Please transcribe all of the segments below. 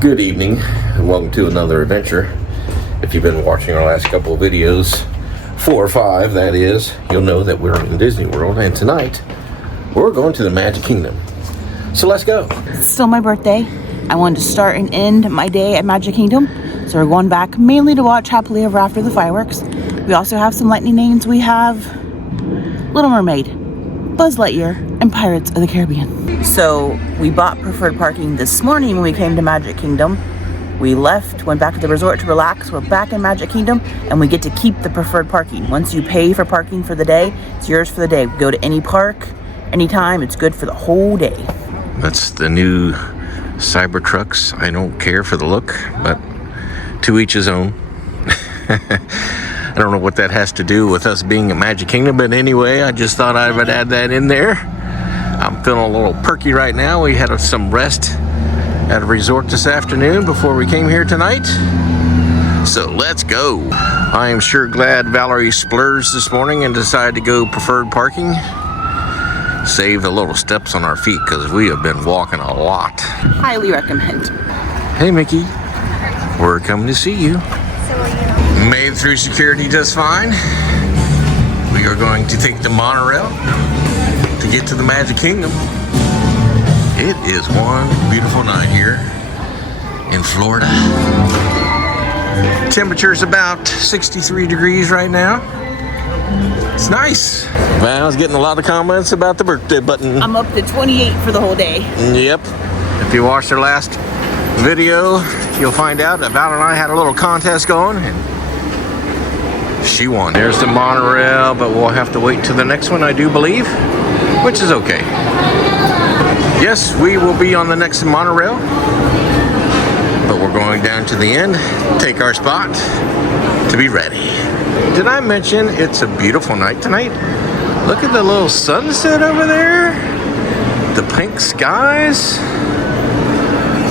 Good evening and welcome to another adventure. If you've been watching our last couple of videos, 4 or 5 that is, you'll know that we're in Disney World, and tonight we're going to the Magic Kingdom. So let's go. It's still my birthday. I wanted to start and end my day at Magic Kingdom, so we're going back mainly to watch Happily Ever After the fireworks. We also have some lightning lanes. We have Little Mermaid, Buzz Lightyear, and Pirates of the Caribbean. So we bought preferred parking this morning when we came to Magic Kingdom. We left, went back to the resort to relax. We're back in Magic Kingdom, and we get to keep the preferred parking. Once you pay for parking for the day, it's yours for the day. Go to any park, anytime. It's good for the whole day. That's the new Cybertrucks. I don't care for the look, but to each his own. I don't know what that has to do with us being at Magic Kingdom, but anyway, I just thought I would add that in there. I'm feeling a little perky right now. We had some rest at a resort this afternoon before we came here tonight. So let's go. I am sure glad Valerie splurged this morning and decided to go preferred parking. Save the little steps on our feet because we have been walking a lot. Highly recommend. Hey Mickey, we're coming to see you. Made through security just fine. We are going to take the monorail to get to the Magic Kingdom. It is one beautiful night here in Florida. Temperature's about 63 degrees right now. It's nice. Well, I was getting a lot of comments about the birthday button. I'm up to 28 for the whole day. Yep. If you watched our last video, you'll find out that Val and I had a little contest going, and she won. There's the monorail, but we'll have to wait till the next one, I do believe, which is okay. Yes, we will be on the next monorail, but we're going down to the end, take our spot to be ready. Did I mention it's a beautiful night tonight? Look at the little sunset over there, the pink skies.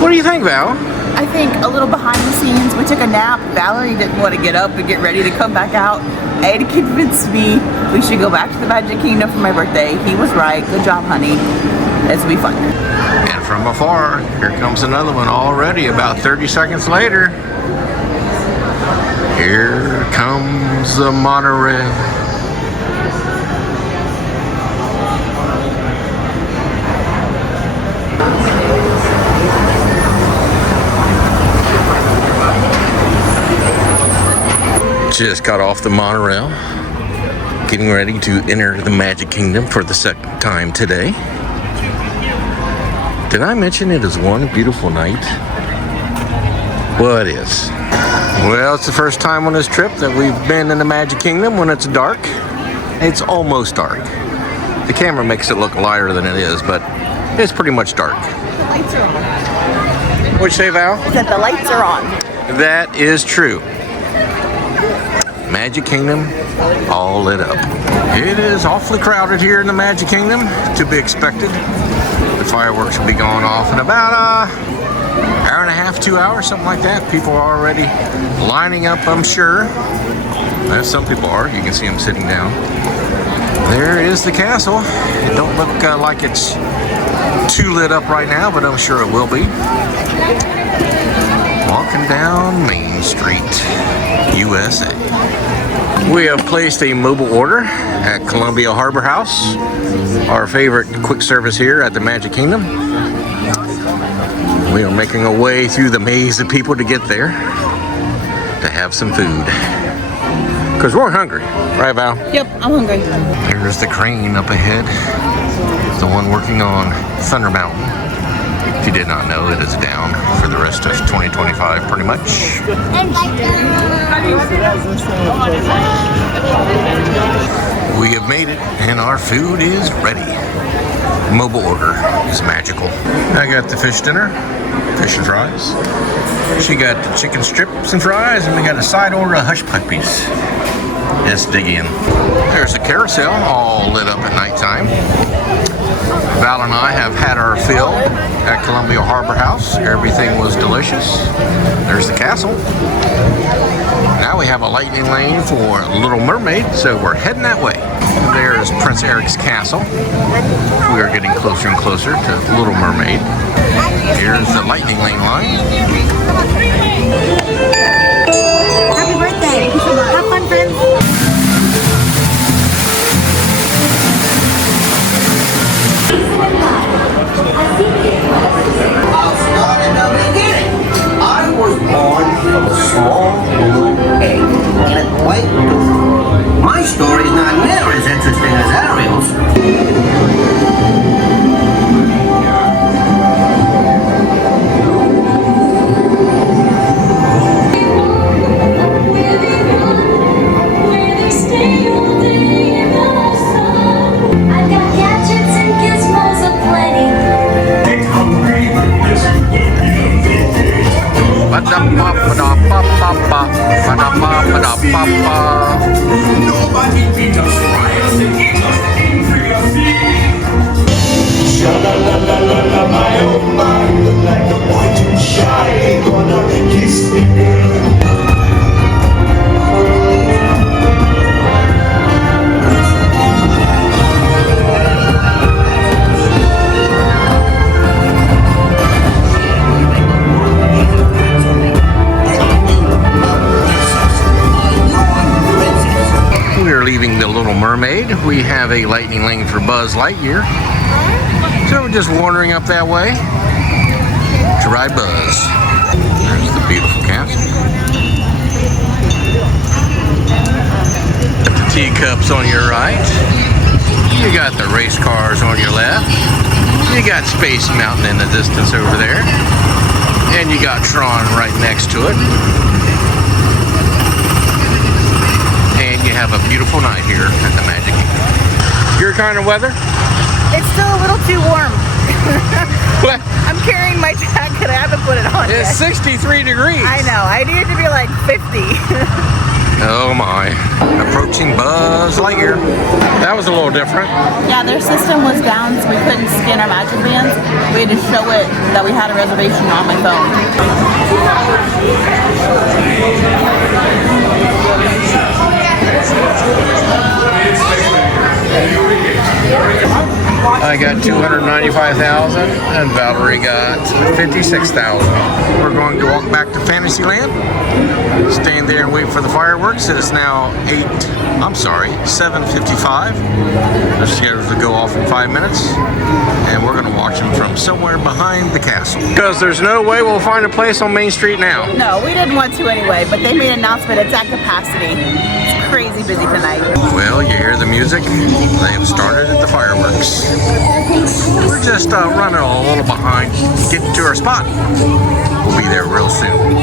What do you think, Val? I think a little behind the scenes, we took a nap. Valerie didn't want to get up and get ready to come back out. Ed convinced me we should go back to the Magic Kingdom for my birthday. He was right. Good job, honey. This will be fun. And from afar, here comes another one already, about 30 seconds later. Here comes the monorail. Just got off the monorail, getting ready to enter the Magic Kingdom for the second time today. Did I mention it is one beautiful night? Well, it is. Well, it's the first time on this trip that we've been in the Magic Kingdom when it's dark. It's almost dark. The camera makes it look lighter than it is, but it's pretty much dark. The lights are on. What'd you say, Val? I said the lights are on. That is true. Magic Kingdom, all lit up. It is awfully crowded here in the Magic Kingdom, to be expected. The fireworks will be going off in about hour and a half, 2 hours, something like that. People are already lining up, I'm sure. As some people are. You can see them sitting down. There is the castle. It don't look like it's too lit up right now, but I'm sure it will be. Walking down Main Street, USA. We have placed a mobile order at Columbia Harbour House, our favorite quick service here at the Magic Kingdom. We are making our way through the maze of people to get there to have some food. Because we're hungry, right, Val? Yep, I'm hungry. There's the crane up ahead, the one working on Thunder Mountain. If you did not know, it is down for the rest of 2025, pretty much. We have made it, and our food is ready. Mobile order is magical. I got the fish dinner, fish and fries. She got the chicken strips and fries, and we got a side order of hush puppies. Let's dig in. There's a carousel all lit up at nighttime. Val and I have had our fill at Columbia Harbour House. Everything was delicious. There's the castle. Now we have a lightning lane for Little Mermaid, so we're heading that way. There's Prince Eric's castle. We are getting closer and closer to Little Mermaid. Here's the lightning lane line. Ba-da-ba-ba-da-ba-ba-ba. Ba-da-ba-ba-da-ba-ba. Nobody beat us, Ryan. Eat us in free of Sha-la-la-la-la-la, my oh my, look like a boy too shy, gonna kiss me, girl. We are leaving the Little Mermaid. We have a lightning lane for Buzz Lightyear. So we're just wandering up that way to ride Buzz. There's the beautiful castle. Got the teacups on your right. You got the race cars on your left. You got Space Mountain in the distance over there. And you got Tron right next to it. And you have a beautiful night here at the Magic Kingdom. Your kind of weather? It's still a little too warm. What? I'm carrying my jacket. I haven't put it on It's yet. 63 degrees. I know. I need it to be like 50. Oh my. Approaching Buzz Lightyear. That was a little different. Yeah, their system was down, so we couldn't scan our magic bands. We had to show it that we had a reservation on my phone. I got 295,000 and Valerie got 56,000. We're going to walk back to Fantasyland, stand there and wait for the fireworks. It is now 7:55. They're scheduled to go off in 5 minutes, and we're going to watch them from somewhere behind the castle. Because there's no way we'll find a place on Main Street now. No, we didn't want to anyway, but they made an announcement it's at capacity. It's crazy busy tonight. Well, you hear the music. They've started at the fireworks. We're just running a little behind getting to our spot. We'll be there real soon.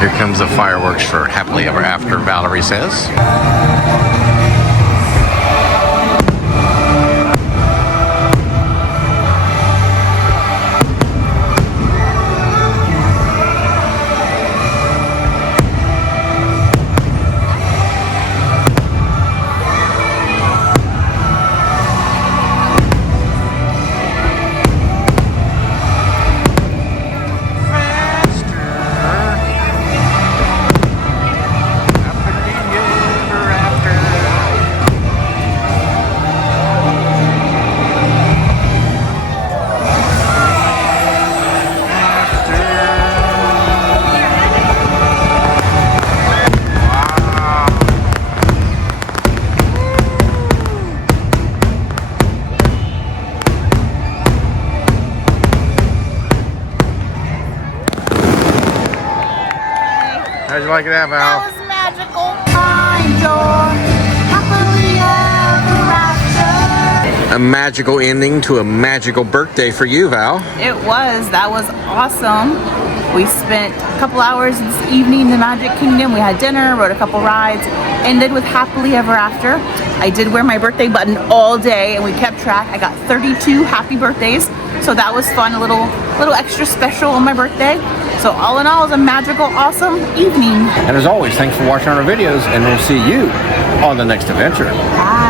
Here comes the fireworks for Happily Ever After, Valerie says. you like that, Val? That was magical. Find your happily ever after. A magical ending to a magical birthday for you, Val. It was. That was awesome. We spent a couple hours this evening in the Magic Kingdom. We had dinner, rode a couple rides, ended with happily ever after. I did wear my birthday button all day and we kept track. I got 32 happy birthdays. So that was fun, a little extra special on my birthday. So all in all, it was a magical, awesome evening. And as always, thanks for watching our videos, and we'll see you on the next adventure. Bye.